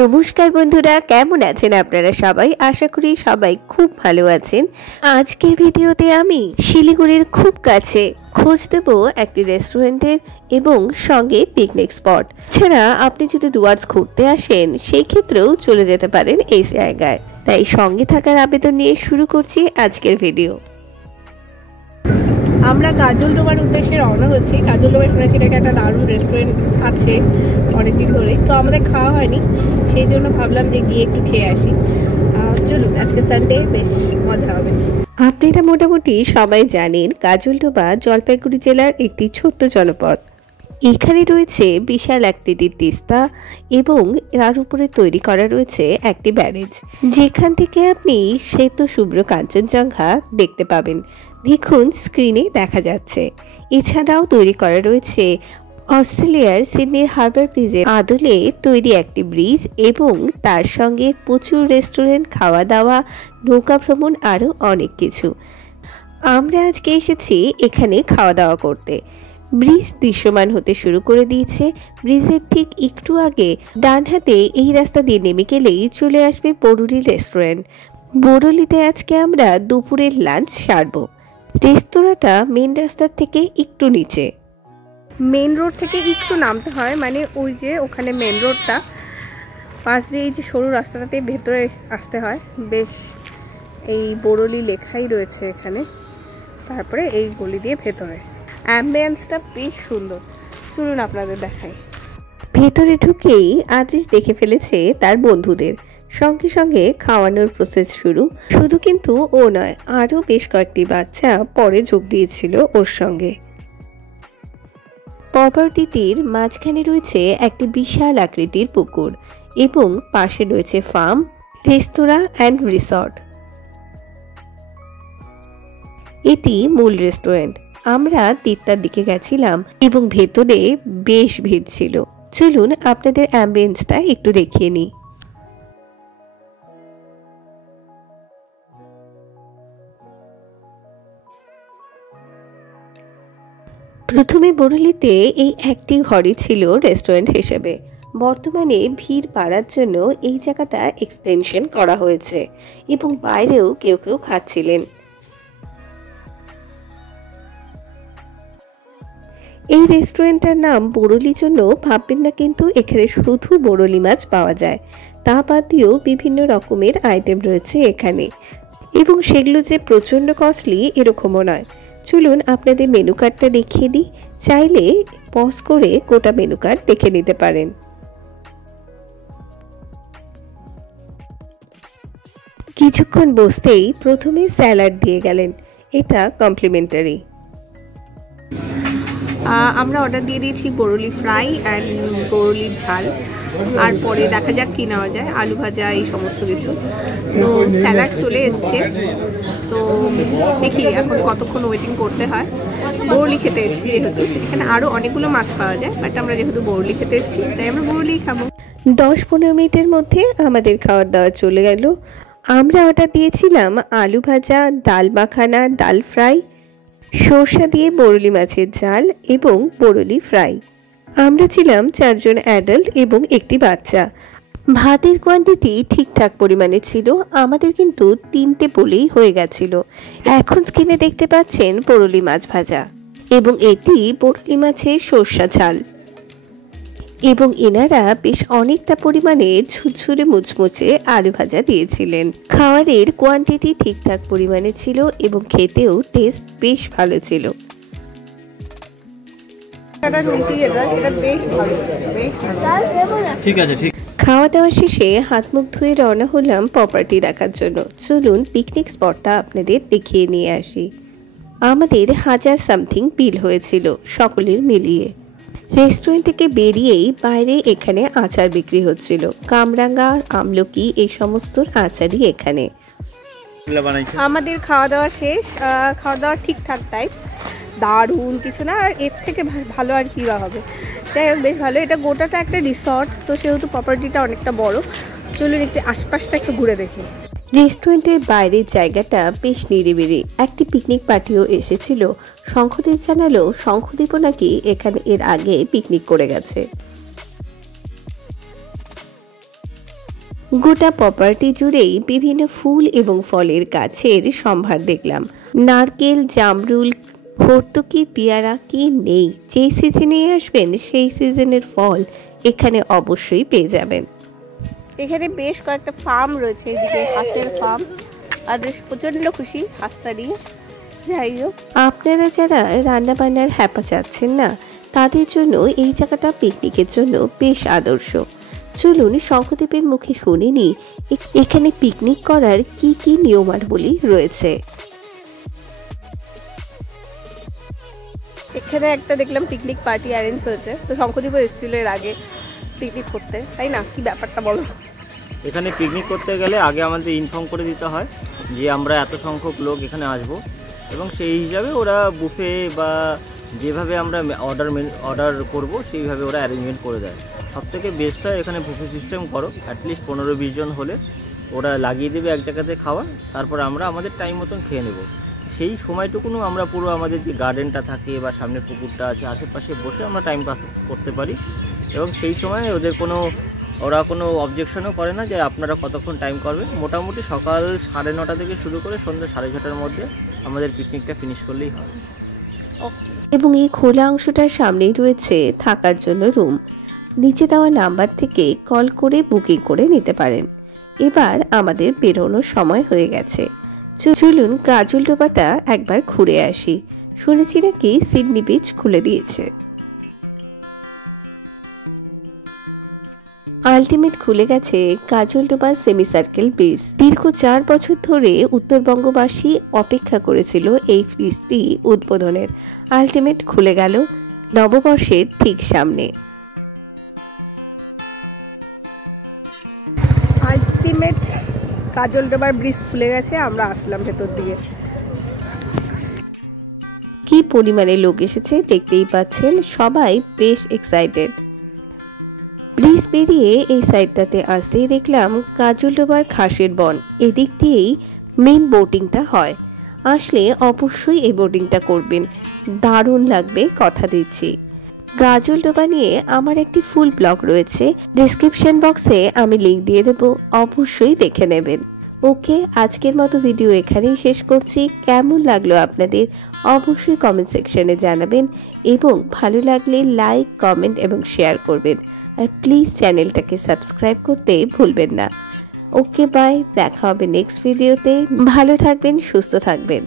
নমস্কার বন্ধুরা, কেমন আছেন আপনারা সবাই? আশা করি সবাই খুব ভালো আছেন। আজকের ভিডিওতে আমি শিলিগুড়ির খুব কাছে খোঁজ দেব একটি রেস্টুরেন্টের এবং সঙ্গে পিকনিক স্পট। এছাড়া আপনি যদি ডুয়ার্স ঘুরতে আসেন সেই ক্ষেত্রেও চলে যেতে পারেন এই জায়গায়। তাই সঙ্গে থাকার আবেদন নিয়ে শুরু করছি আজকের ভিডিও। আমরা কাজলডোবার উদ্দেশ্যে রওনা হচ্ছি। কাজলডোবায় শুনেছি এটাকে একটা দারুণ রেস্টুরেন্ট আছে অনেকদিন ধরে, তো আমাদের খাওয়া হয়নি, সেই জন্য ভাবলাম যে গিয়ে একটু খেয়ে আসি। চলুন, আজকে সানডে, বেশ মজা হবে। আপনারা মোটামুটি সবাই জানেন কাজলডোবা জলপাইগুড়ি জেলার একটি ছোট্ট জনপদ। এখানে রয়েছে বিশাল আকৃতির তিস্তা এবং তার উপরে তৈরি করা রয়েছে একটি ব্যারেজ, যেখান থেকে আপনি শ্বেত শুভ্র কাঞ্চনজঙ্ঘা দেখতে পাবেন। দেখুন, স্ক্রিনে দেখা যাচ্ছে। এছাড়াও তৈরি করা রয়েছে অস্ট্রেলিয়ার সিডনির হারবার ব্রিজের আদলে তৈরি একটি ব্রিজ এবং তার সঙ্গে প্রচুর রেস্টুরেন্ট, খাওয়া দাওয়া, নৌকা ভ্রমণ, আরও অনেক কিছু। আমরা আজকে এসেছি এখানে খাওয়া দাওয়া করতে। ব্রিজ দৃশ্যমান হতে শুরু করে দিয়েছে। ব্রিজের ঠিক একটু আগে ডান হাতে এই রাস্তা দিয়ে নেমে গেলেই চলে আসবে বরুলি রেস্টুরেন্ট। বরুলিতে আজকে আমরা দুপুরের লাঞ্চ সারবো। রেস্তোরাঁটা মেন রাস্তার থেকে একটু নিচে, মেন রোড থেকে একটু নামতে হয়, মানে ওই যে ওখানে মেন রোডটা পাশ দিয়ে এই যে সরু রাস্তাটাতে ভেতরে আসতে হয়। বেশ এই বরুলি লেখাই রয়েছে এখানে, তারপরে এই গলি দিয়ে ভেতরে। অ্যাম্বিয়েন্সটা বেশ সুন্দর, চলুন আপনাদের দেখাই। ভেতরে ঢুকেই আজিজ দেখে ফেলেছে তার বন্ধুদের, সঙ্গে সঙ্গে খাওয়ানোর প্রসেস শুরু। শুধু কিন্তু ও নয়, আরও বেশ কয়েকটি বাচ্চা পরে যোগ দিয়েছিল ওর সঙ্গে। প্রপার্টিটির মাঝখানে রয়েছে একটি বিশাল আকৃতির পুকুর এবং পাশে রয়েছে ফার্ম, রেস্তোরাঁ অ্যান্ড রিসর্ট। এটি মূল রেস্টুরেন্ট। আমরা 3টার দিকে গেছিলাম এবং ভেতরে বেশ ভিড় ছিল। চলুন আপনাদের অ্যাম্বিয়েন্সটা একটু দেখিয়ে নিই। প্রথমে বরুলিতে এই একটি ঘরই ছিল রেস্টুরেন্ট হিসেবে। বর্তমানে ভিড় বাড়ার জন্য এই জায়গাটা এক্সটেনশন করা হয়েছে এবং বাইরেও কেউ কেউ খাচ্ছিলেন। এই রেস্টুরেন্টটার নাম বরুলি জন্য ভাববেন না, কিন্তু এখানে শুধু বরুলি মাছ পাওয়া যায়। তা বাদ দিয়েও বিভিন্ন রকমের আইটেম রয়েছে এখানে, এবং সেগুলো যে প্রচণ্ড কস্টলি এরকমও নয়। চলুন আপনাদের মেনু কার্ডটা দেখিয়ে দিই। চাইলে পজ করে গোটা মেনু কার্ড দেখে নিতে পারেন। কিছুক্ষণ বসতেই প্রথমে স্যালাড দিয়ে গেলেন, এটা কমপ্লিমেন্টারি। আমরা অর্ডার দিয়ে দিয়েছি বরুলি ফ্রাই অ্যান্ড বরুলির ঝাল, আর পরে দেখা যাক কি নেওয়া যায়, আলু ভাজা, এই সমস্ত কিছু। তো স্যালাড চলে এসছে, তো দেখি এখন কতক্ষণ ওয়েটিং করতে হয়। বরুলি খেতে এসেছি যেহেতু, এখানে আরও অনেকগুলো মাছ পাওয়া যায়, বাট আমরা যেহেতু বরুলি খেতে এসেছি তাই আমরা বরুলি খাবো। 10-15 মিনিটের মধ্যে আমাদের খাওয়ার দাওয়া চলে গেল। আমরা অর্ডার দিয়েছিলাম আলু ভাজা, ডাল মাখানা, ডাল ফ্রাই, সরষা দিয়ে বরুলি মাছের ঝাল এবং বরুলি ফ্রাই। আমরা ছিলাম 4 জন অ্যাডাল্ট এবং একটি বাচ্চা। ভাতের কোয়ান্টিটি ঠিকঠাক পরিমাণে ছিল, আমাদের কিন্তু 3টে বলেই হয়ে গেছিল। এখন স্ক্রিনে দেখতে পাচ্ছেন বরুলি মাছ ভাজা এবং এটি বরুলি মাছের সরষা ঝাল, এবং এনারা বেশ অনেকটা পরিমাণে ঝুরঝুরে মুচমুচে আলু ভাজা দিয়েছিলেন। খাবারের কোয়ান্টিটি ঠিকঠাক পরিমাণে ছিল এবং খেতেও টেস্ট বেশ ভালো ছিল। খাওয়া দাওয়া শেষে হাত মুখ ধুয়ে রওনা হলাম প্রপার্টি দেখার জন্য। চলুন পিকনিক স্পটটা আপনাদের দেখিয়ে নিয়ে আসি। আমাদের 1000 সামথিং বিল হয়েছিল সকলের মিলিয়ে। রেস্টুরেন্ট থেকে বেরিয়েই বাইরে এখানে আচার বিক্রি হচ্ছিল, কামরাঙ্গা, আমলকি, এই সমস্ত আচারই এখানে। আমাদের খাওয়া দাওয়া শেষ। খাওয়া দাওয়া ঠিকঠাক টাইপ, দারুণ কিছু না, আর এর থেকে ভালো আর কি বা হবে। যাই হোক, বেশ ভালো। এটা গোটাটা একটা রিসর্ট, তো সেহেতু প্রপার্টিটা অনেকটা বড়। চলুন একটু আশপাশটা একটু ঘুরে দেখি। রেস্টুরেন্টের বাইরের জায়গাটা বেশ নিরিবিলি। একটি পিকনিক পার্টিও এসেছিল। শঙ্খদেব জানালো শঙ্খদেবও নাকি এখানে এর আগে পিকনিক করে গেছে। গোটা প্রপার্টি জুড়েই বিভিন্ন ফুল এবং ফলের গাছের সম্ভার দেখলাম। নারকেল, জামরুল, ভর্তুকি, পেয়ারা কি নেই। যেই সিজনে আসবেন সেই সিজনের ফল এখানে অবশ্যই পেয়ে যাবেন। এখানে বেশ কয়েকটা ফার্ম রয়েছে, এদিকে হাঁসের ফার্ম। আদেশ প্রচন্ড খুশি হাঁসটা নিয়ে। যাই হোক, আপনারা যারা রান্না বান্নার হ্যাপা চাচ্ছেন না, তাদের জন্য এই জায়গাটা পিকনিকের জন্য বেশ আদর্শ। চলুন শঙ্খদেবের মুখে শুনে নি এখানে পিকনিক করার কি কি নিয়মাবলী রয়েছে। এখানে একটা দেখলাম পিকনিক পার্টি অ্যারেঞ্জ হয়েছে, তো শঙ্খদেবও এসেছিল এর আগে পিকনিক করতে, তাই না? কি ব্যাপারটা বলো। এখানে পিকনিক করতে গেলে আগে আমাদের ইনফর্ম করে দিতে হয় যে আমরা এত সংখ্যক লোক এখানে আসব, এবং সেই হিসাবে ওরা বুফে বা যেভাবে আমরা অর্ডার করব সেইভাবে ওরা অ্যারেঞ্জমেন্ট করে দেয়। সবথেকে বেস্ট হয় এখানে বুফে সিস্টেম করো, অ্যাটলিস্ট 15-20 জন হলে ওরা লাগিয়ে দেবে এক জায়গাতে খাওয়া, তারপর আমরা আমাদের টাইম মতন খেয়ে নেব। সেই সময়টুকুনও আমরা পুরো আমাদের যে গার্ডেনটা থাকে বা সামনে পুকুরটা আছে আশেপাশে বসে আমরা টাইম পাস করতে পারি, এবং সেই সময় ওরা কোনো অবজেকশনও করে না যে আপনারা কতক্ষণ টাইম করবেন। মোটামুটি সকাল 9:30 থেকে শুরু করে সন্ধ্যা 6:30টার মধ্যে আমাদের পিকনিকটা ফিনিশ করলেই হয়। এবং এই খোলা অংশটার সামনেই রয়েছে থাকার জন্য রুম। নিচে দেওয়া নাম্বার থেকে কল করে বুকিং করে নিতে পারেন। এবার আমাদের বেরোনোর সময় হয়ে গেছে। চলুন কাজলডোবাটা একবার ঘুরে আসি। শুনেছি নাকি সিডনি বিচ খুলে দিয়েছে। আলটিমেট খুলে গেছে কাজলডোবা সেমি সার্কেল বিচ। দীর্ঘ 4 বছর ধরে উত্তরবঙ্গবাসী অপেক্ষা করেছিল এই বিচটি উদ্বোধনের। আলটিমেট খুলে গেল নববর্ষের ঠিক সামনে। আলটিমেট কাজলডোবার ব্রিজ খুলে গেছে, আমরা আসলাম ভেতর দিকে। কি পরিমাণে লোক এসেছে দেখতেই পাচ্ছেন, সবাই বেশ এক্সাইটেড। ব্রিজ পেরিয়ে এই সাইডটাতে আসতেই দেখলাম কাজলডোবার ঘাসের বন। এদিক দিয়েই মেন বোটিংটা হয়। আসলে অবশ্যই এই বোটিংটা করবেন, দারুণ লাগবে, কথা দিচ্ছি। কাজলডোবা নিয়ে আমার একটি ফুল ব্লগ রয়েছে, ডেসক্রিপশন বক্সে আমি লিংক দিয়ে দেবো, অবশ্যই দেখে নেবেন। ওকে, আজকের মতো ভিডিও এখানেই শেষ করছি। কেমন লাগলো আপনাদের অবশ্যই কমেন্ট সেকশনে জানাবেন, এবং ভালো লাগলে লাইক, কমেন্ট এবং শেয়ার করবেন। আর প্লিজ চ্যানেলটাকে সাবস্ক্রাইব করতে ভুলবেন না। ওকে, বাই, দেখা হবে নেক্সট ভিডিওতে। ভালো থাকবেন, সুস্থ থাকবেন।